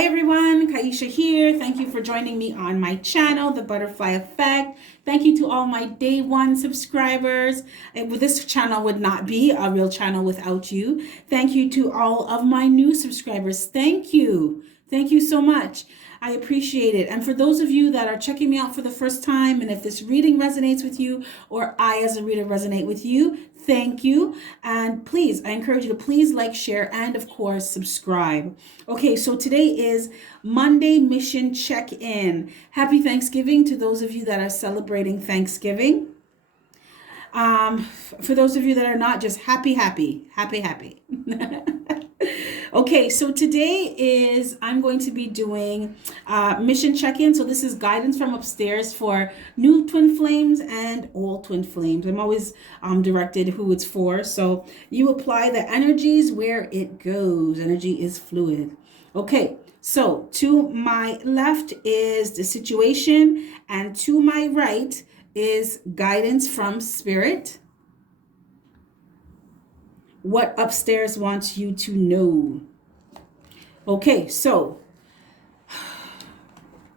Hi everyone, Kaisha here. Thank you for joining me on my channel, The Butterfly Effect. Thank you to all my day one subscribers. This channel would not be a real channel without you. Thank you to all of my new subscribers. Thank you. Thank you so much. I appreciate it. And for those of you that are checking me out for the first time, and if this reading resonates with you or I as a reader resonate with you, thank you. And please, I encourage you to please like, share, and of course, subscribe. Okay, so today is Monday Mission Check-In. Happy Thanksgiving to those of you that are celebrating Thanksgiving. For those of you that are not, just happy. Okay, so today I'm going to be doing mission check-in. So this is guidance from upstairs for new twin flames and old twin flames. I'm always directed who it's for. So you apply the energies where it goes. Energy is fluid. Okay, so to my left is the situation, and to my right is guidance from spirit. What upstairs wants you to know. Okay, so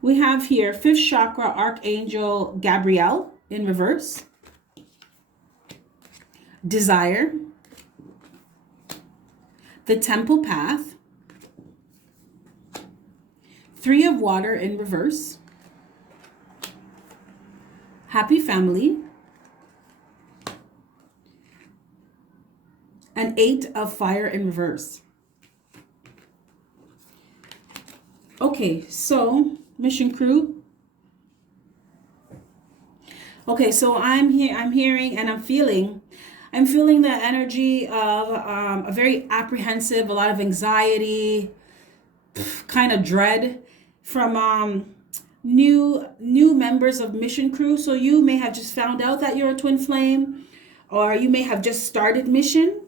we have here 5th chakra Archangel Gabriel in reverse, desire, the temple path, 3 of water in reverse, happy family, and 8 of fire in reverse. Okay, so mission crew. Okay, so I'm hearing and I'm feeling the energy of a very apprehensive, a lot of anxiety, kind of dread from new members of mission crew. So you may have just found out that you're a twin flame, or you may have just started mission.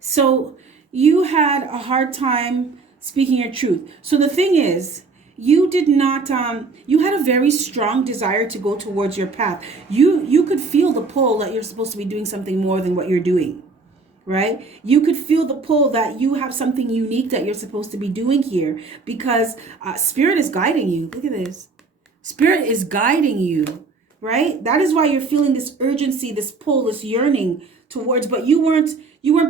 So you had a hard time speaking your truth. So the thing is, you did not, you had a very strong desire to go towards your path. You could feel the pull that you're supposed to be doing something more than what you're doing, right? You could feel the pull that you have something unique that you're supposed to be doing here, because spirit is guiding you. Look at this. Spirit is guiding you, right? That is why you're feeling this urgency, this pull, this yearning towards, but you weren't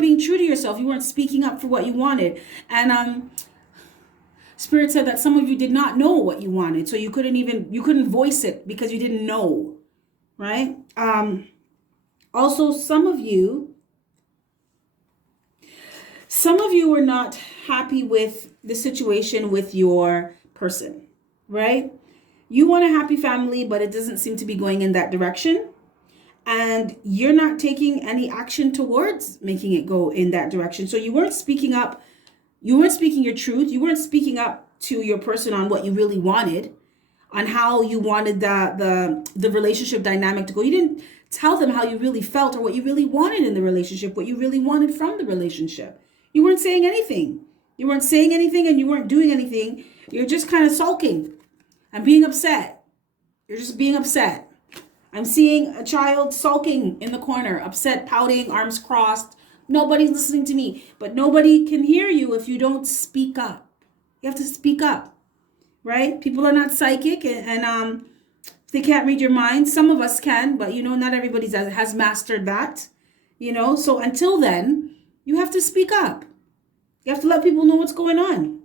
being true to yourself. You weren't speaking up for what you wanted. And Spirit said that some of you did not know what you wanted, so you couldn't voice it because you didn't know, right? Also, some of you were not happy with the situation with your person, right? You want a happy family, but it doesn't seem to be going in that direction. And you're not taking any action towards making it go in that direction. So you weren't speaking up. You weren't speaking your truth. You weren't speaking up to your person on what you really wanted, on how you wanted the relationship dynamic to go. You didn't tell them how you really felt or what you really wanted in the relationship, what you really wanted from the relationship. You weren't saying anything. You weren't saying anything, and you weren't doing anything. You're just kind of sulking and being upset. You're just being upset. I'm seeing a child sulking in the corner, upset, pouting, arms crossed. Nobody's listening to me. But nobody can hear you if you don't speak up. You have to speak up, right? People are not psychic, and they can't read your mind. Some of us can, but not everybody has mastered that. So until then, you have to speak up. You have to let people know what's going on.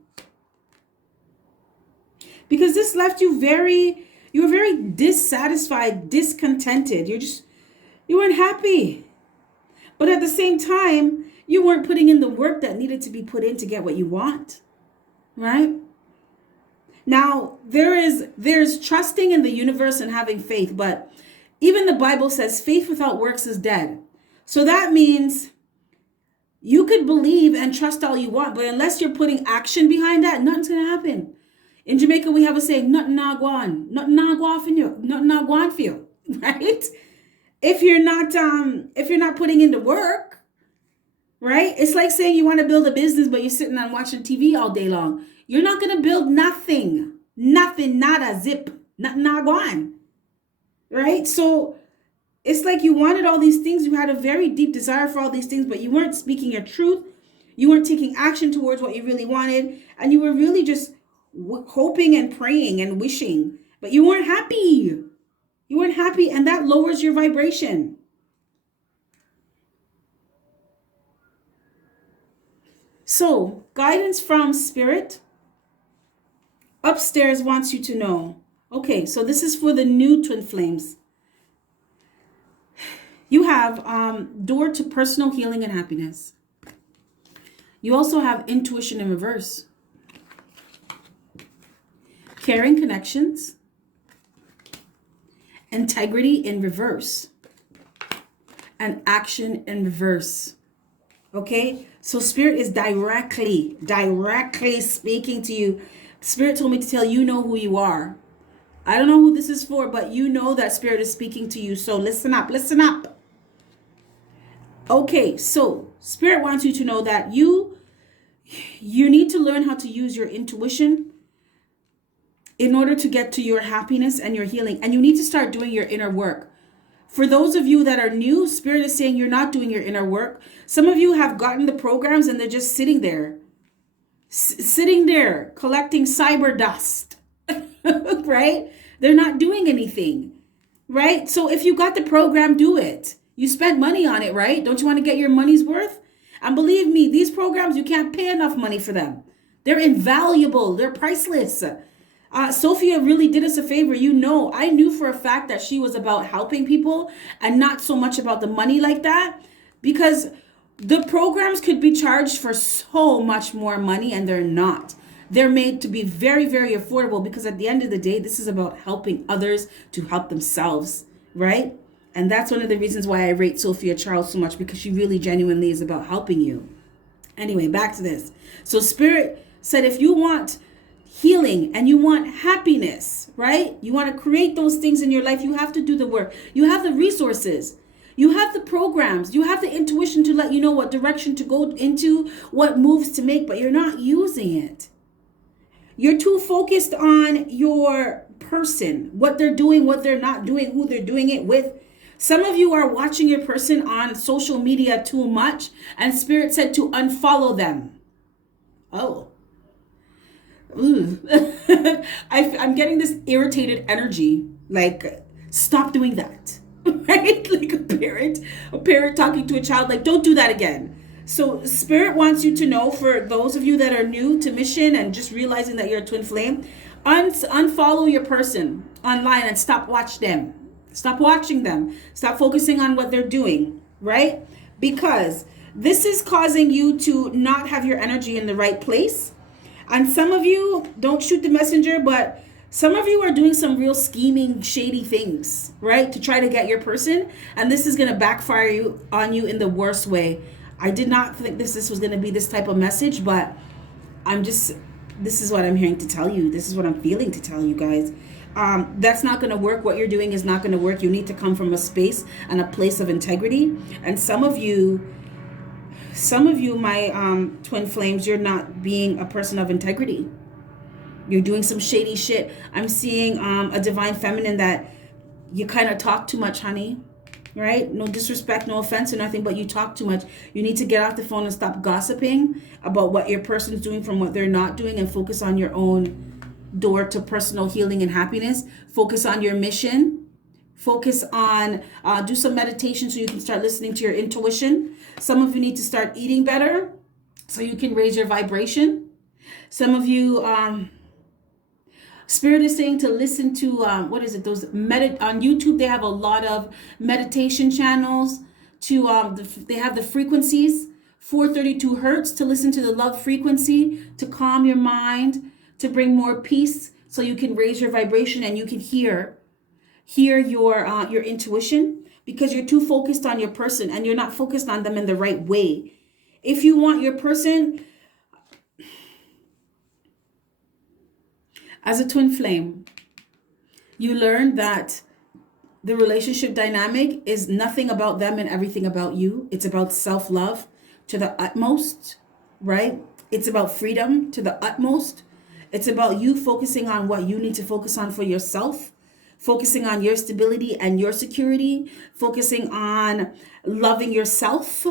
Because this left you you were very dissatisfied, discontented. You weren't happy. But at the same time, you weren't putting in the work that needed to be put in to get what you want, right? Now, there's trusting in the universe and having faith, but even the Bible says faith without works is dead. So that means you could believe and trust all you want, but unless you're putting action behind that, nothing's going to happen. In Jamaica, we have a saying, nothing na guan, nothing na guan for you, nothing na guan for you, right? If you're not putting in the work, right? It's like saying you want to build a business, but you're sitting and watching TV all day long. You're not going to build nothing, nada, zip, nothing na guan, right? So it's like you wanted all these things. You had a very deep desire for all these things, but you weren't speaking your truth. You weren't taking action towards what you really wanted. And you were really just hoping and praying and wishing. But you weren't happy. You weren't happy. And that lowers your vibration. So, guidance from Spirit upstairs wants you to know. Okay, so this is for the new twin flames. You have door to personal healing and happiness. You also have intuition in reverse. Caring connections. Integrity in reverse. And action in reverse. Okay? So Spirit is directly speaking to you. Spirit told me to tell you know who you are. I don't know who this is for, but you know that Spirit is speaking to you. So listen up, listen up. Okay, so Spirit wants you to know that you need to learn how to use your intuition in order to get to your happiness and your healing. And you need to start doing your inner work. For those of you that are new, Spirit is saying you're not doing your inner work. Some of you have gotten the programs and they're just sitting there. Sitting there collecting cyber dust. Right? They're not doing anything. Right? So if you got the program, do it. You spent money on it, right? Don't you want to get your money's worth? And believe me, these programs, you can't pay enough money for them. They're invaluable. They're priceless. Sophia really did us a favor. You know, I knew for a fact that she was about helping people and not so much about the money like that, because the programs could be charged for so much more money and they're not. They're made to be very, very affordable because at the end of the day, this is about helping others to help themselves, right? And that's one of the reasons why I rate Sophia Charles so much, because she really genuinely is about helping you. Anyway, back to this. So Spirit said, if you want healing and you want happiness, right? You want to create those things in your life, you have to do the work. You have the resources. You have the programs. You have the intuition to let you know what direction to go into, what moves to make, but you're not using it. You're too focused on your person, what they're doing, what they're not doing, who they're doing it with. Some of you are watching your person on social media too much, and Spirit said to unfollow them. Oh. I'm getting this irritated energy. Like, stop doing that. Right? Like a parent talking to a child, like, don't do that again. So Spirit wants you to know, for those of you that are new to mission and just realizing that you're a twin flame, unfollow your person online and stop watching them. Stop watching them. Stop focusing on what they're doing, right? Because this is causing you to not have your energy in the right place. And some of you, don't shoot the messenger, but some of you are doing some real scheming, shady things, right? To try to get your person. And this is going to backfire on you in the worst way. I did not think this was going to be this type of message, but this is what I'm hearing to tell you. This is what I'm feeling to tell you guys. That's not going to work. What you're doing is not going to work. You need to come from a space and a place of integrity. And some of you, my twin flames, you're not being a person of integrity. You're doing some shady shit. I'm seeing a divine feminine that you kind of talk too much, honey. Right? No disrespect, no offense or nothing, but you talk too much. You need to get off the phone and stop gossiping about what your person's doing from what they're not doing, and focus on your own door to personal healing and happiness. Focus on your mission. Focus on, do some meditation so you can start listening to your intuition. Some of you need to start eating better so you can raise your vibration. Some of you, Spirit is saying to listen to, on YouTube, they have a lot of meditation channels. They have the frequencies, 432 hertz, to listen to the love frequency, to calm your mind, to bring more peace so you can raise your vibration and you can hear your intuition, because you're too focused on your person and you're not focused on them in the right way. If you want your person, as a twin flame, you learn that the relationship dynamic is nothing about them and everything about you. It's about self-love to the utmost, right? It's about freedom to the utmost. It's about you focusing on what you need to focus on for yourself, focusing on your stability and your security, focusing on loving yourself,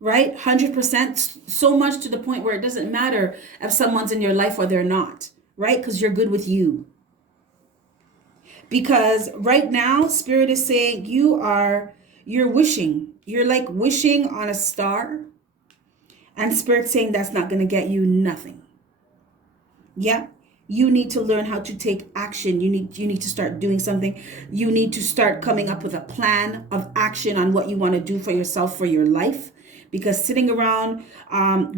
right? 100%, so much to the point where it doesn't matter if someone's in your life or they're not, right? Because you're good with you. Because right now, Spirit is saying you're wishing. You're like wishing on a star. And Spirit saying that's not going to get you nothing. Yeah. You need to learn how to take action. You need to start doing something. You need to start coming up with a plan of action on what you want to do for yourself, for your life. Because sitting around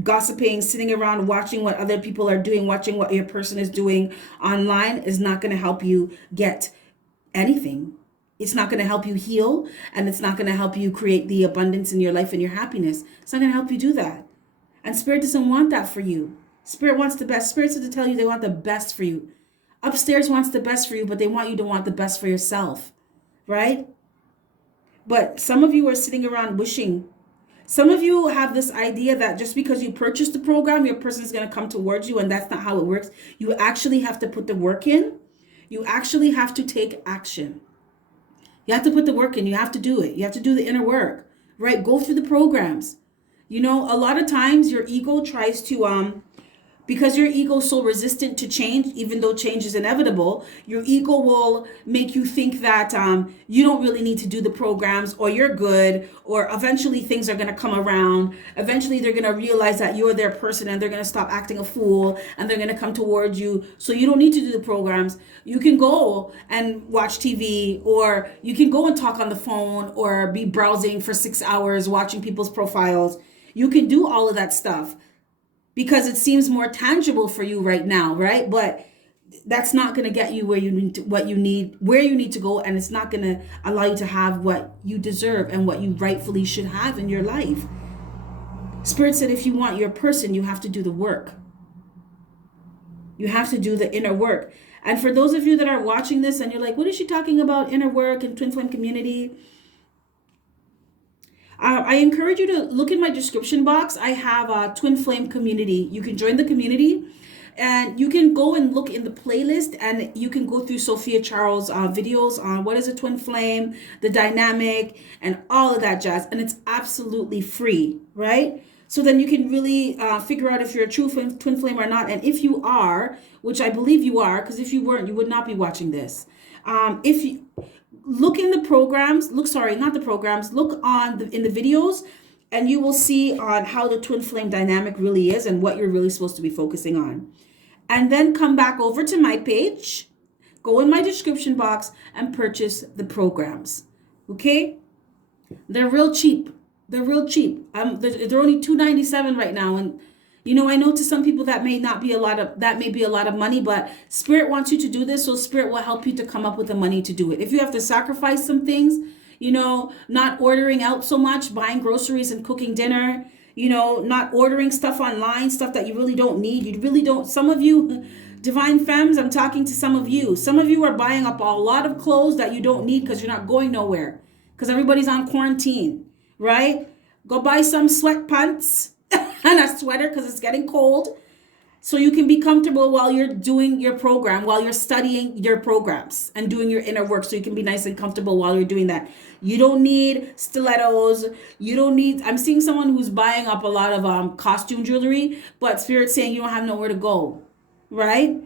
gossiping, sitting around watching what other people are doing, watching what your person is doing online is not going to help you get anything. It's not going to help you heal, and it's not going to help you create the abundance in your life and your happiness. It's not going to help you do that. And Spirit doesn't want that for you. Spirit wants the best. Spirit said to tell you they want the best for you. Upstairs wants the best for you, but they want you to want the best for yourself, right? But some of you are sitting around wishing. Some of you have this idea that just because you purchase the program, your person is going to come towards you, and that's not how it works. You actually have to put the work in. You actually have to take action. You have to put the work in. You have to do it. You have to do the inner work, right? Go through the programs. You know, a lot of times your ego tries to because your ego is so resistant to change, even though change is inevitable, your ego will make you think that you don't really need to do the programs, or you're good, or eventually things are going to come around. Eventually they're going to realize that you're their person, and they're going to stop acting a fool, and they're going to come towards you. So you don't need to do the programs. You can go and watch TV, or you can go and talk on the phone, or be browsing for 6 hours, watching people's profiles. You can do all of that stuff, because it seems more tangible for you right now, right? But that's not going to get you where you need to, where you need to go, and it's not going to allow you to have what you deserve and what you rightfully should have in your life. Spirit said if you want your person, you have to do the work. You have to do the inner work. And for those of you that are watching this and you're like, what is she talking about, inner work and Twin Flame community? I encourage you to look in my description box. I have a Twin Flame community. You can join the community, and you can go and look in the playlist, and you can go through Sophia Charles' videos on what is a Twin Flame, the dynamic, and all of that jazz. And it's absolutely free, right? So then you can really figure out if you're a true Twin Flame or not. And if you are, which I believe you are, because if you weren't, you would not be watching this. If you look in the programs, look in the videos, and you will see on how the Twin Flame dynamic really is and what you're really supposed to be focusing on. And then come back over to my page, go in my description box, and purchase the programs. Okay? They're real cheap. They're real cheap. They're only $297 right now, and you know, I know to some people that may be a lot of money, but Spirit wants you to do this, so Spirit will help you to come up with the money to do it. If you have to sacrifice some things, you know, not ordering out so much, buying groceries and cooking dinner, you know, not ordering stuff online, stuff that you really don't need. You really don't. Some of you, Divine Femmes, I'm talking to some of you. Some of you are buying up a lot of clothes that you don't need because you're not going nowhere, because everybody's on quarantine, right? Go buy some sweatpants and a sweater because it's getting cold, so you can be comfortable while you're doing your program, while you're studying your programs and doing your inner work, so you can be nice and comfortable while you're doing that. You don't need stilettos. I'm seeing someone who's buying up a lot of costume jewelry, but Spirit's saying you don't have nowhere to go, right?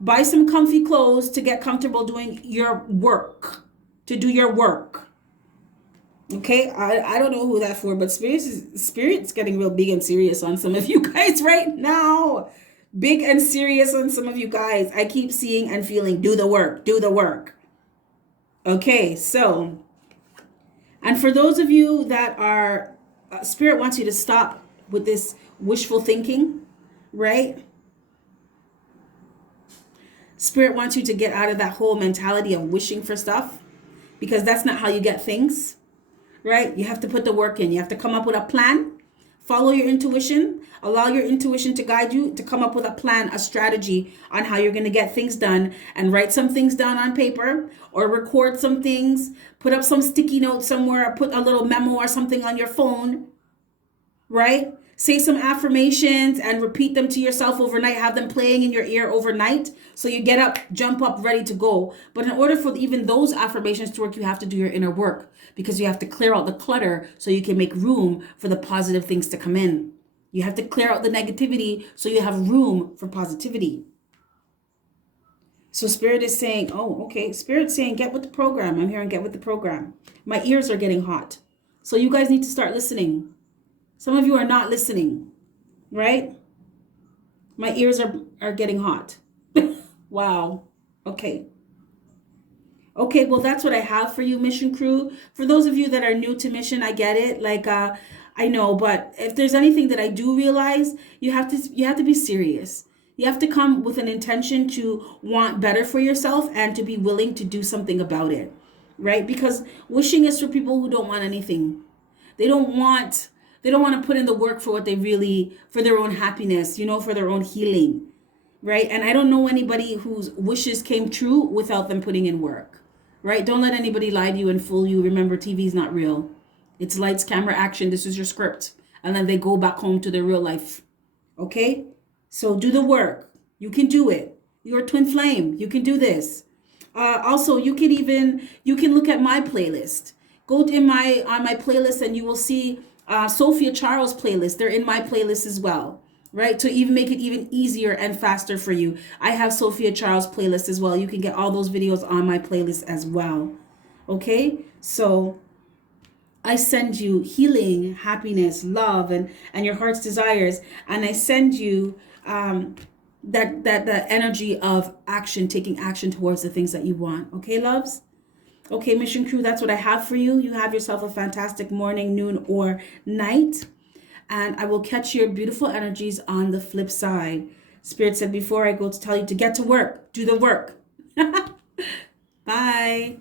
Buy some comfy clothes to get comfortable doing your work, to do your work. Okay, I don't know who that's for, but Spirit's getting real big and serious on some of you guys right now. Big and serious on some of you guys. I keep seeing and feeling, do the work, do the work. Okay, so, and for those of you that are, Spirit wants you to stop with this wishful thinking, right? Spirit wants you to get out of that whole mentality of wishing for stuff, because that's not how you get things. Right? You have to put the work in. You have to come up with a plan. Follow your intuition. Allow your intuition to guide you to come up with a plan, a strategy on how you're going to get things done, and write some things down on paper, or record some things, put up some sticky notes somewhere, or put a little memo or something on your phone, right? Say some affirmations and repeat them to yourself overnight. Have them playing in your ear overnight. So you get up, jump up, ready to go. But in order for even those affirmations to work, you have to do your inner work, because you have to clear out the clutter so you can make room for the positive things to come in. You have to clear out the negativity so you have room for positivity. So Spirit is saying, oh, okay. Spirit's saying, get with the program. I'm hearing get with the program. My ears are getting hot. So you guys need to start listening. Some of you are not listening, right? My ears are getting hot. Wow. Okay. Okay, well, that's what I have for you, Mission Crew. For those of you that are new to Mission, I get it. I know, but if there's anything that I do realize, you have to be serious. You have to come with an intention to want better for yourself and to be willing to do something about it, right? Because wishing is for people who don't want anything. They don't want to put in the work for what they really, for their own happiness, for their own healing, right? And I don't know anybody whose wishes came true without them putting in work, right? Don't let anybody lie to you and fool you. Remember, TV is not real. It's lights, camera, action. This is your script. And then they go back home to their real life. Okay? So do the work. You can do it. You're a twin flame. You can do this. Also, you can look at my playlist. Go on my playlist and you will see Sophia Charles playlist. They're in my playlist as well, right? To even make it even easier and faster for you. I have Sophia Charles playlist as well. You can get all those videos on my playlist as well. Okay? So I send you healing, happiness, love, and your heart's desires. And I send you that energy of action, taking action towards the things that you want. Okay, loves? Okay, Mission Crew, that's what I have for you. You have yourself a fantastic morning, noon, or night. And I will catch your beautiful energies on the flip side. Spirit said before I go to tell you to get to work, do the work. Bye.